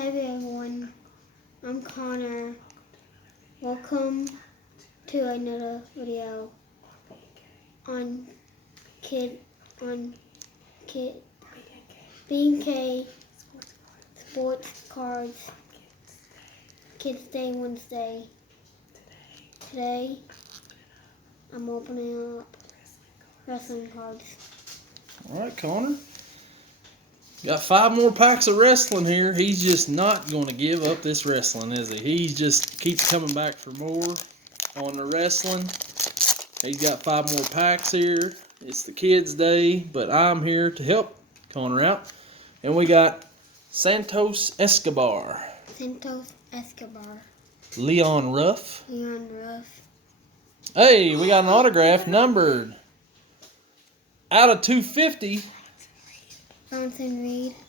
Hey everyone, I'm Connor. Welcome to another video on B&K Sports Cards Kids Day Wednesday. Today I'm opening up wrestling cards. Alright, Connor. Got 5 more packs of wrestling here. He's just not going to give up this wrestling, is he? He just keeps coming back for more on the wrestling. He's got 5 more packs here. It's the kids' day, but I'm here to help Connor out. And we got Santos Escobar. Leon Ruff. Hey, we got an autograph numbered out of 250.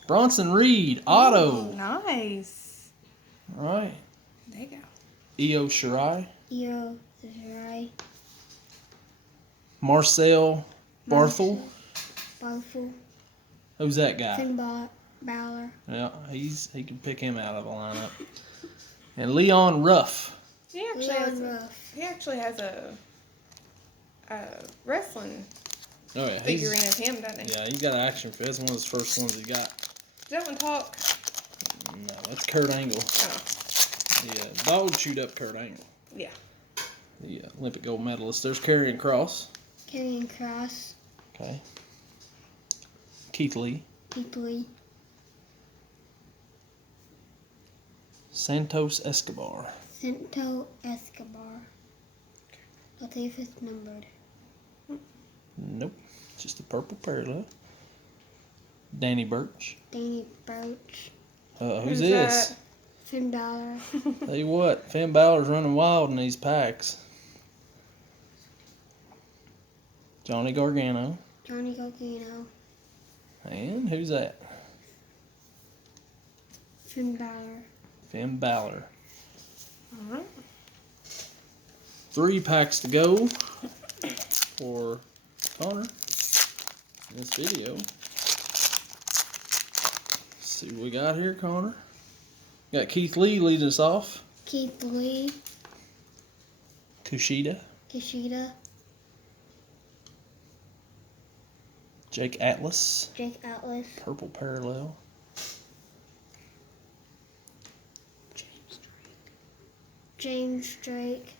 Bronson Reed, auto. Ooh, nice. All right. There you go. Io Shirai. Marcel Barthel. Who's that guy? Finn Balor. Yeah, he can pick him out of the lineup. And Leon Ruff. He actually has a wrestling Oh yeah, figurine of him, doesn't he? Yeah, he's got an action figure. That's one of his first ones he got. Does that one talk? No, that's Kurt Angle. Oh. Yeah, dog chewed up Kurt Angle. Yeah. The Olympic gold medalist. There's Karrion Kross. Okay. Keith Lee. Santos Escobar. Let's see if it's numbered. Nope. Just a purple parallel. Danny Burch. Who's Who's this? that? Finn Balor. Tell you what, Finn Balor's running wild in these packs. Johnny Gargano. And who's that? Finn Balor. All right. 3 packs to go for Connor in this video. Let's see what we got here, Connor. Got Keith Lee leading us off. Kushida. Jake Atlas. Purple parallel. James Drake.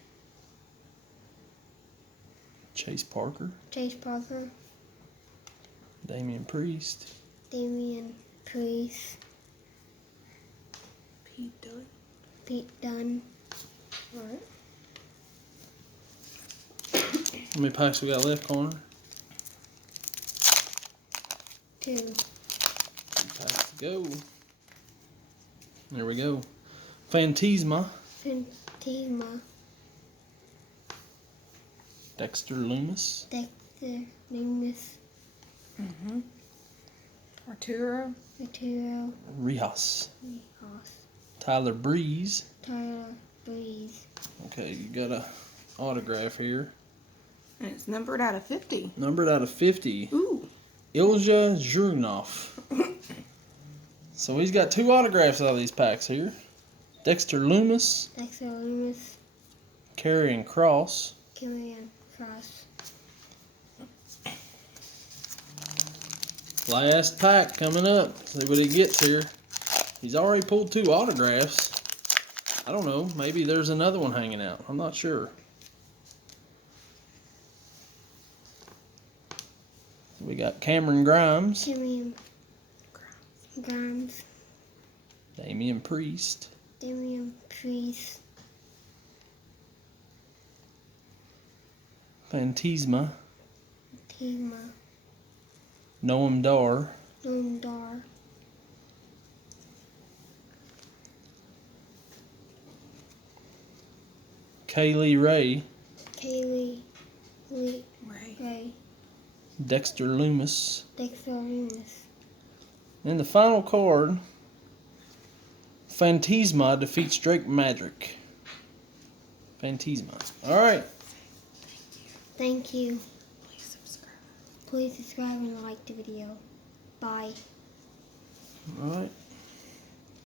Chase Parker. Damian Priest. Pete Dunne. All right. How many packs we got left, Connor? 2. 2 packs to go. There we go. Phantasma. Dexter Lumis. Arturo. Rijas. Tyler Breeze. Okay, you got a autograph here. And it's numbered out of 50. Numbered out of 50. Ooh. Ilja Zhurnov. So he's got 2 autographs out of these packs here. Dexter Lumis. Karrion Kross. Last pack coming up. See what he gets here. He's already pulled 2 autographs. I don't know. Maybe there's another one hanging out. I'm not sure. We got Cameron Grimes. Damian Priest. Phantasma. Noam Dar. Kaylee Ray. Dexter Lumis. And the final card, Phantasma defeats Drake Madrick. Phantasma. Alright. Thank you. Please subscribe and like the video. Bye. Alright.